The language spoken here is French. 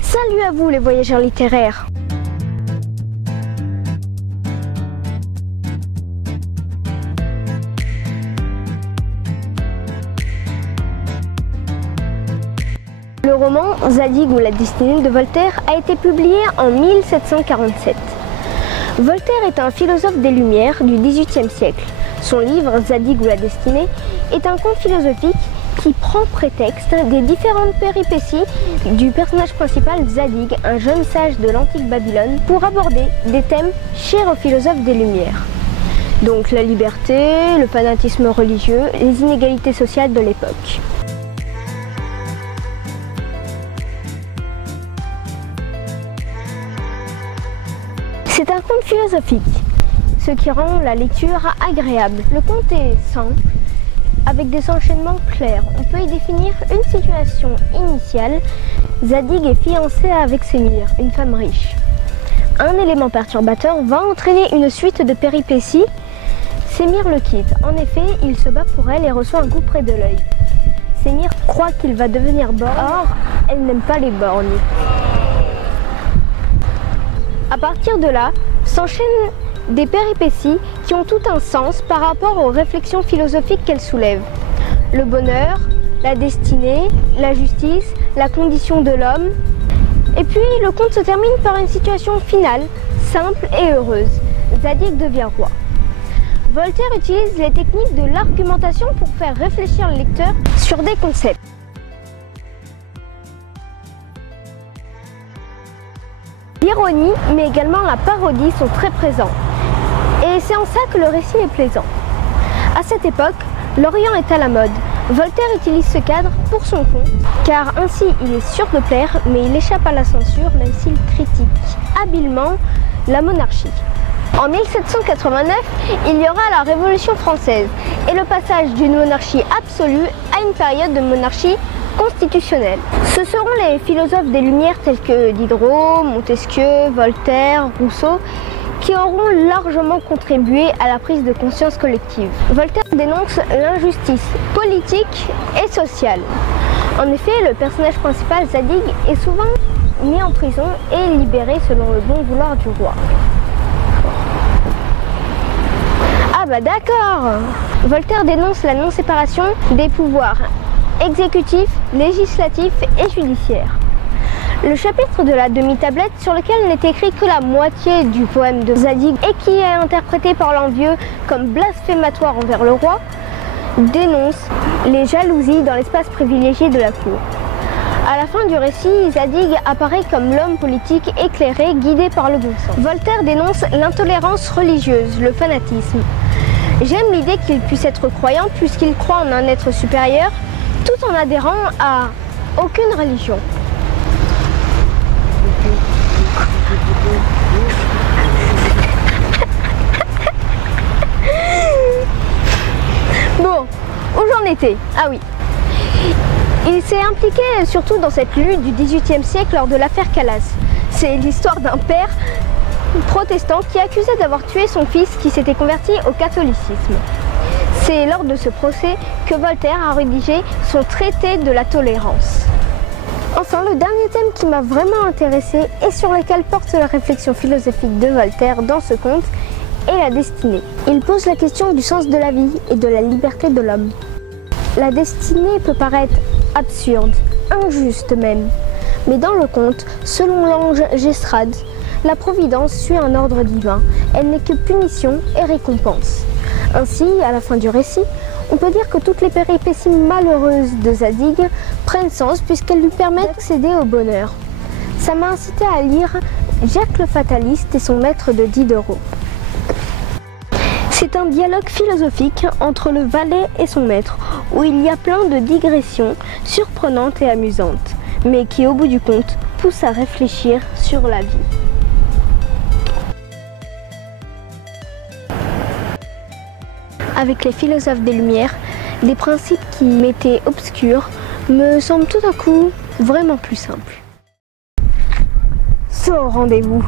Salut à vous les voyageurs littéraires. Le roman Zadig ou la destinée de Voltaire a été publié en 1747. Voltaire est un philosophe des Lumières du XVIIIe siècle. Son livre Zadig ou la destinée est un conte philosophique qui prend prétexte des différentes péripéties du personnage principal Zadig, un jeune sage de l'antique Babylone, pour aborder des thèmes chers aux philosophes des Lumières. Donc la liberté, le fanatisme religieux, les inégalités sociales de l'époque. C'est un conte philosophique, ce qui rend la lecture agréable. Le conte est simple, avec des enchaînements clairs. On peut y définir une situation initiale. Zadig est fiancé avec Sémire, une femme riche. Un élément perturbateur va entraîner une suite de péripéties. Sémire le quitte. En effet, il se bat pour elle et reçoit un coup près de l'œil. Sémire croit qu'il va devenir borgne, or elle n'aime pas les borgnes. À partir de là, s'enchaînent des péripéties qui ont tout un sens par rapport aux réflexions philosophiques qu'elles soulèvent. Le bonheur, la destinée, la justice, la condition de l'homme. Et puis le conte se termine par une situation finale, simple et heureuse. Zadig devient roi. Voltaire utilise les techniques de l'argumentation pour faire réfléchir le lecteur sur des concepts. L'ironie, mais également la parodie sont très présents. Et c'est en ça que le récit est plaisant. À cette époque, l'Orient est à la mode. Voltaire utilise ce cadre pour son compte, car ainsi il est sûr de plaire, mais il échappe à la censure même s'il critique habilement la monarchie. En 1789, il y aura la Révolution française et le passage d'une monarchie absolue à une période de monarchie constitutionnelle. Ce seront les philosophes des Lumières tels que Diderot, Montesquieu, Voltaire, Rousseau qui auront largement contribué à la prise de conscience collective. Voltaire dénonce l'injustice politique et sociale. En effet, le personnage principal, Zadig, est souvent mis en prison et libéré selon le bon vouloir du roi. Ah bah d'accord! Voltaire dénonce la non-séparation des pouvoirs exécutif, législatif et judiciaire. Le chapitre de la demi-tablette, sur lequel n'est écrit que la moitié du poème de Zadig et qui est interprété par l'envieux comme blasphématoire envers le roi, dénonce les jalousies dans l'espace privilégié de la cour. À la fin du récit, Zadig apparaît comme l'homme politique éclairé, guidé par le bon sens. Voltaire dénonce l'intolérance religieuse, le fanatisme. J'aime l'idée qu'il puisse être croyant puisqu'il croit en un être supérieur, tout en adhérant à aucune religion. Bon, où j'en étais? Ah oui. Il s'est impliqué surtout dans cette lutte du XVIIIe siècle lors de l'affaire Calas. C'est l'histoire d'un père protestant qui est accusé d'avoir tué son fils qui s'était converti au catholicisme. C'est lors de ce procès que Voltaire a rédigé son traité de la tolérance. Enfin, le dernier thème qui m'a vraiment intéressé et sur lequel porte la réflexion philosophique de Voltaire dans ce conte est la destinée. Il pose la question du sens de la vie et de la liberté de l'homme. La destinée peut paraître absurde, injuste même, mais dans le conte, selon l'ange Gestrade, la providence suit un ordre divin, elle n'est que punition et récompense. Ainsi, à la fin du récit, on peut dire que toutes les péripéties malheureuses de Zadig prennent sens puisqu'elles lui permettent d'accéder au bonheur. Ça m'a incité à lire Jacques le Fataliste et son maître de Diderot. C'est un dialogue philosophique entre le valet et son maître, où il y a plein de digressions surprenantes et amusantes, mais qui au bout du compte poussent à réfléchir sur la vie. Avec les philosophes des Lumières, des principes qui m'étaient obscurs me semblent tout à coup vraiment plus simples. So, rendez-vous.